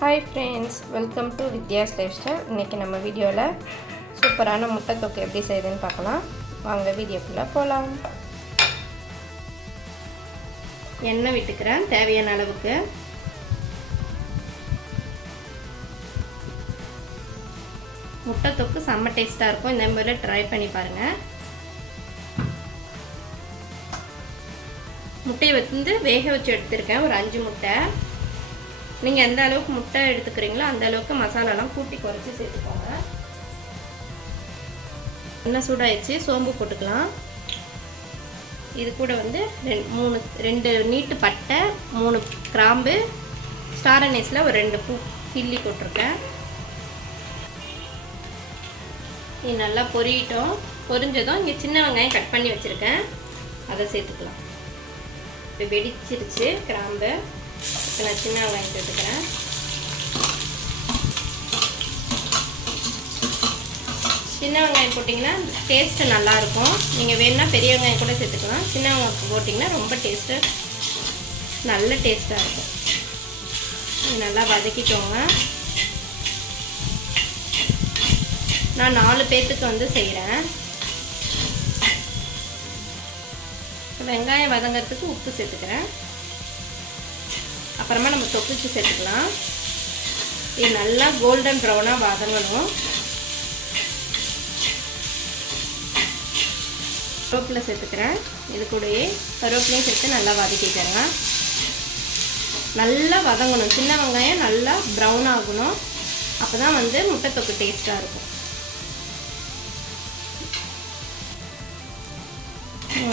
Hi friends welcome to Vidya's lifestyle இன்றைக்கி நம்ம வீடியோவில் சூப்பரான முட்டை தொக்கு எப்படி செய்யுதுன்னு பார்க்கலாம். வாங்க வீடியோக்குள்ளே போகலாம் எண்ணெய் விட்டுக்கிறேன் தேவையான அளவுக்கு. முட்டை தொக்கு செம்ம டேஸ்ட்டாக இருக்கும். இந்த மாதிரி ட்ரை பண்ணி பாருங்கள் முட்டையை வந்து வேக வச்சு எடுத்திருக்கேன். ஒரு அஞ்சு முட்டை. நீங்கள் எந்த அளவுக்கு முட்டை எடுத்துக்கிறீங்களோ அந்த அளவுக்கு மசாலாலாம் கூட்டி குறைச்சி சேர்த்துக்கோங்க. எண்ணெய் சூடாயிடுச்சு சோம்பு போட்டுக்கலாம். இது கூட வந்து ரெண்டு மூணு ரெண்டு நீட்டு பட்டை மூணு கிராம்பு ஸ்டார் அனேஸில் ஒரு ரெண்டு பூ கிள்ளி போட்டிருக்கேன். இது நல்லா பொரியட்டும். பொரிஞ்சதும் இங்கே சின்ன வெங்காயம் கட் பண்ணி வச்சுருக்கேன். அதை சேர்த்துக்கலாம். இப்போ வெடிச்சிருச்சு கிராம்பு. இப்போ நான் சின்ன வெங்காயம் சேர்த்துக்கிறேன். சின்ன வெங்காயம் போட்டிங்கன்னா டேஸ்ட்டு நல்லாயிருக்கும். நீங்கள் வேணுன்னா பெரிய வெங்காயம் கூட சேர்த்துக்கலாம். சின்ன வெங்காயம் போட்டிங்கன்னா ரொம்ப டேஸ்ட்டு நல்ல டேஸ்ட்டாக இருக்கும். நல்லா வதக்கிக்கோங்க. நான் நாலு பேர்த்துக்கு வந்து செய்கிறேன் வெங்காயம் வதங்கிறதுக்கு உப்பு சேர்த்துக்கிறேன். அப்புறமா நம்ம தொக்குச்சு சேர்த்துக்கலாம். இது நல்லா கோல்டன் ப்ரௌனாக வதங்கணும். கருவேப்பிலை சேர்த்துக்கிறேன். இது கூடயே கருவேப்பிலையும் சேர்த்து நல்லா வதக்கிக்கிறேங்க நல்லா வதங்கணும். சின்ன வெங்காயம் நல்லா ப்ரௌன் ஆகணும். அப்போ தான் வந்து முட்டை தொக்கு டேஸ்ட்டாக இருக்கும்.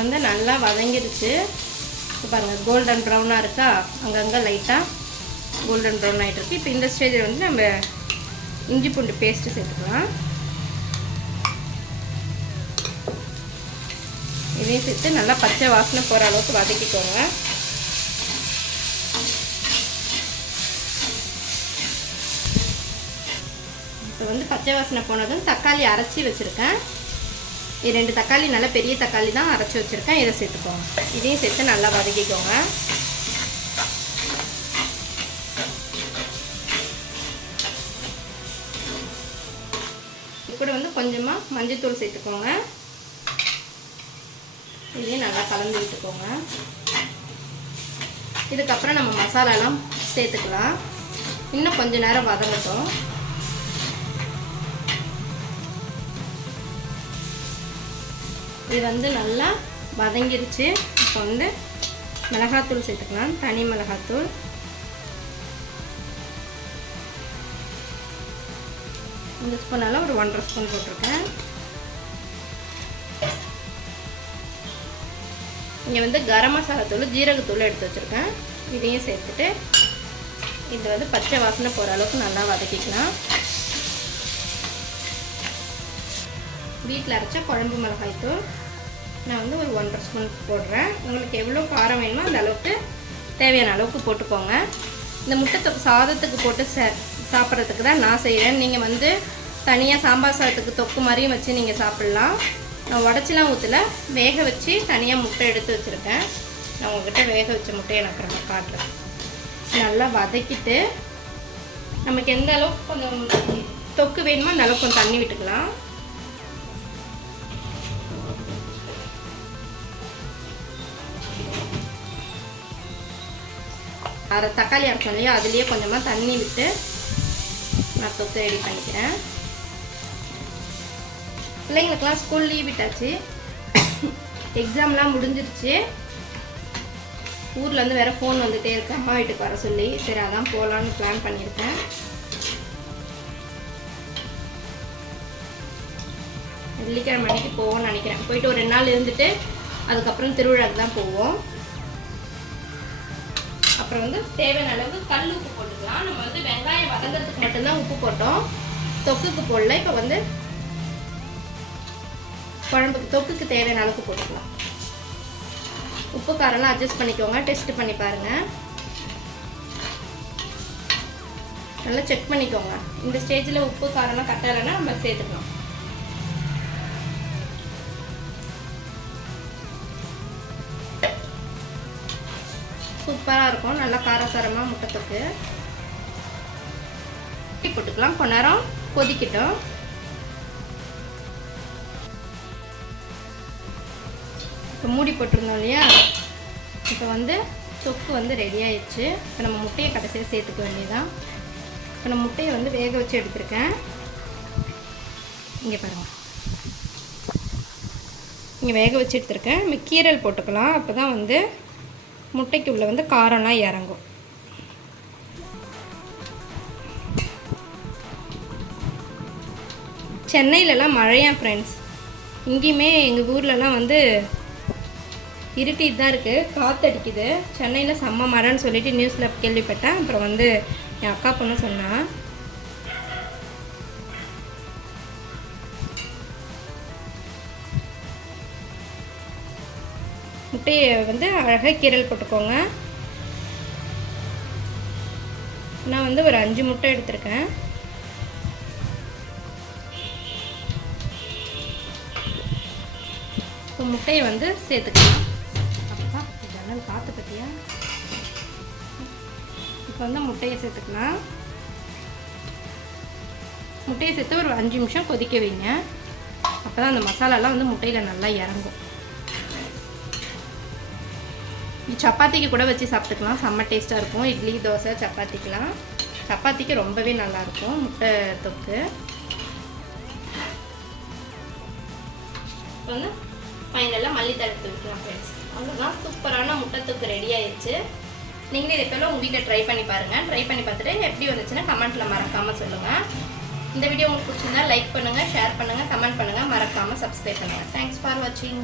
வந்து நல்லா வதங்கிடுச்சு பாருங்கள் கோல்டன் ப்ரௌனாக இருக்கா? அங்கங்கே லைட்டாக கோல்டன் ப்ரௌன் ஆகிட்டு இப்போ இந்த ஸ்டேஜில் வந்து நம்ம இஞ்சி பூண்டு பேஸ்ட்டு சேர்த்துக்கலாம். இதையும் சேர்த்து நல்லா பச்சை வாசனை போகிற அளவுக்கு வதக்கிக்கோங்க. இப்போ வந்து பச்சை வாசனை போனதும் தக்காளி அரைச்சி வச்சுருக்கேன். ரெண்டு தக்காளி நல்லா பெரிய தக்காளி தான் அரைச்சி வச்சுருக்கேன். இதை சேர்த்துக்கோங்க. இதையும் சேர்த்து நல்லா வதக்கிக்கோங்க. கூட வந்து கொஞ்சமாக மஞ்சத்தூள் சேர்த்துக்கோங்க. இதையும் நல்லா கலந்து விட்டுக்கோங்க. இதுக்கப்புறம் நம்ம மசாலாலாம் சேர்த்துக்கலாம். இன்னும் கொஞ்சம் நேரம் வதங்கட்டும். இது வந்து நல்லா வதங்கிருச்சு. இப்போ வந்து மிளகாத்தூள் சேர்த்துக்கலாம். தனி மிளகாத்தூள். இந்த ஸ்பூனால் ஒரு ஒன்றரை ஸ்பூன் போட்டிருக்கேன். இங்கே வந்து கரம் மசாலாத்தூள் ஜீரகத்தூள் எடுத்து வச்சுருக்கேன். இதையும் சேர்த்துட்டு இது வந்து பச்சை வாசனை போகிற அளவுக்கு நல்லா வதக்கிக்கலாம். வீட்டில் அரைச்ச குழம்பு மிளகாய் தூள் நான் வந்து ஒரு ஒன்றரை ஸ்பூன் போடுறேன். உங்களுக்கு எவ்வளோ காரம் வேணுமோ அந்த அளவுக்கு தேவையான அளவுக்கு போட்டுக்கோங்க. இந்த முட்டை தொக்கு சாதத்துக்கு போட்டு சே சாப்பிட்றதுக்கு தான் நான் செய்கிறேன் நீங்கள் வந்து தனியாக சாம்பார் சாதத்துக்கு தொக்கு மாதிரியும் வச்சு நீங்கள் சாப்பிட்லாம். நான் உடச்சிலாம் ஊற்றல வேக வச்சு தனியாக முட்டை எடுத்து வச்சுருக்கேன். நான் உங்ககிட்ட வேக வச்ச முட்டையை எனக்கு நான் காட்டுறேன். நல்லா வதக்கிட்டு நமக்கு எந்த அளவுக்கு கொஞ்சம் தொக்கு வேணுமோ அந்த அளவுக்கு கொஞ்சம் தண்ணி விட்டுக்கலாம். அரை தக்காளி அரைச்சோம் இல்லையா? அதுலேயே கொஞ்சமாக தண்ணி விட்டு நான் தொத்து ரெடி பண்ணிக்கிறேன். பிள்ளைங்களுக்கெல்லாம் ஸ்கூல் லீவ் விட்டாச்சு. எக்ஸாம்லாம் முடிஞ்சிருச்சு. ஊர்லேருந்து வேறு ஃபோன் வந்துகிட்டே இருக்கு. அம்மா வீட்டுக்கு வர சொல்லி. சரி அதான் போகலான்னு பிளான் பண்ணியிருக்கேன். வெள்ளிக்கிழமை அன்னைக்கு போவோம்னு நினைக்கிறேன். போயிட்டு ஒரு ரெண்டு நாள் இருந்துட்டு அதுக்கப்புறம் திருவிழாக்கு தான் போவோம். அப்புறம் வந்து தேவையான அளவு கல் உப்பு போட்டுக்கலாம். நம்ம வந்து வெங்காயம் வதங்கிறதுக்கு மட்டும்தான் உப்பு போட்டோம். தொக்குக்கு போடல. இப்போ வந்து குழம்புக்கு தொக்குக்கு தேவையான அளவுக்கு போட்டுக்கலாம். உப்பு காரம்லாம் அட்ஜஸ்ட் பண்ணிக்கோங்க. டெஸ்ட் பண்ணி பாருங்கள் நல்லா செக் பண்ணிக்கோங்க. இந்த ஸ்டேஜில் உப்பு காரம்லாம் கட்டலைன்னா நம்ம சேர்த்துக்கலாம். சூப்பராக இருக்கும். நல்லா காரசாரமாக முட்டை தொக்கு போட்டுக்கலாம். கொஞ்ச நேரம் கொதிக்கட்டும். இப்போ மூடி போட்டிருந்தோம் இல்லையா? இப்போ வந்து தொக்கு வந்து ரெடி ஆயிடுச்சு. இப்போ நம்ம முட்டையை கடைசியாக சேர்த்துக்க வேண்டியதான் இப்போ நான் முட்டையை வந்து வேக வச்சு எடுத்திருக்கேன். இங்கே பாருங்கள் இங்கே வேக வச்சு எடுத்திருக்கேன். நம்ம கீரல் போட்டுக்கலாம். அப்போ தான் வந்து முட்டைக்கு உள்ளே வந்து காரம்லாம் இறங்கும். சென்னையிலலாம் மழையா ஃப்ரெண்ட்ஸ் இங்கேயுமே எங்கள் ஊர்லலாம் வந்து இருட்டிட்டு தான் இருக்குது காற்றடிக்குது சென்னையில் செம்ம மரம்னு சொல்லிட்டு நியூஸில் கேள்விப்பட்டேன். அப்புறம் வந்து என் அக்கா பொண்ணு சொன்னான் முட்டையை வந்து அழகாக கீரல் போட்டுக்கோங்க. நான் வந்து ஒரு அஞ்சு முட்டை எடுத்திருக்கேன். இப்போ முட்டையை வந்து சேர்த்துக்கலாம். அப்பா ஜன்னல் பார்த்து பற்றியா இப்போ வந்து முட்டையை சேர்த்துக்கலாம். முட்டையை சேர்த்து ஒரு அஞ்சு நிமிஷம் கொதிக்க வைங்க. அப்போ தான் அந்த மசாலாலாம் வந்து முட்டையில் நல்லா இறங்கும். சப்பாத்திக்கு கூட வச்சு சாப்பிட்டுக்கலாம். செம்ம டேஸ்ட்டாக இருக்கும். இட்லி தோசை சப்பாத்திக்கெலாம். சப்பாத்திக்கு ரொம்பவே நல்லாயிருக்கும் முட்டை தொக்கு. வந்து ஃபைனலாக மல்லித்தழை தூக்கலாம் ஃப்ரெண்ட்ஸ் அவ்வளோதான் சூப்பரான முட்டை தொக்கு ரெடி ஆயிடுச்சு நீங்களே இதை உங்கள் வீட்டில் ட்ரை பண்ணி பாருங்கள் ட்ரை பண்ணி பார்த்துட்டு எப்படி வந்துச்சுன்னா கமெண்ட்டில் மறக்காமல் சொல்லுங்கள் இந்த வீடியோ உங்களுக்கு பிடிச்சிருந்தா லைக் பண்ணுங்கள் ஷேர் பண்ணுங்கள் கமெண்ட் பண்ணுங்கள் மறக்காமல் சப்ஸ்கிரைப் பண்ணுங்கள் தேங்க்ஸ் ஃபார் வாட்சிங்